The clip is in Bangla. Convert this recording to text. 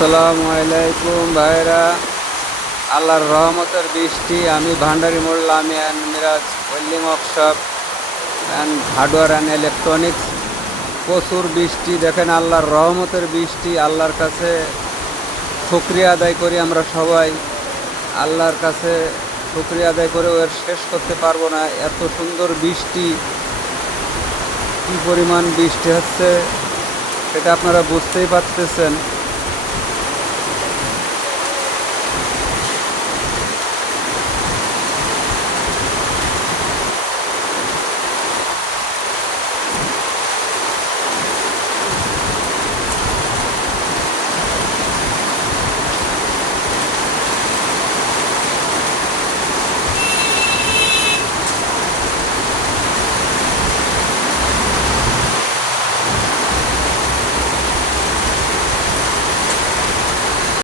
আসসালামু আলাইকুম ভাইরা। আল্লাহর রহমতের বৃষ্টি। আমি ভান্ডারি মোড় লামি and Miraj welding workshop and hardware and electronics. প্রচুর বৃষ্টি, দেখেন আল্লাহর রহমতের বৃষ্টি। আল্লাহর কাছে শুকরিয়া আদায় করি আমরা সবাই। আল্লাহর কাছে শুকরিয়া আদায় করেও এর শেষ করতে পারবো না। এত সুন্দর বৃষ্টি, কী পরিমাণ বৃষ্টি হচ্ছে সেটা আপনারা বুঝতেই পারতেছেন।